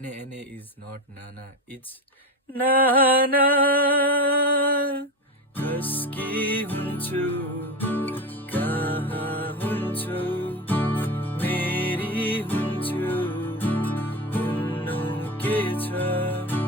Na is not Nana, it's Nana. कसकी हुन्छु कहाँ हुन्छु मेरी हुन्छु हुन्नु के छ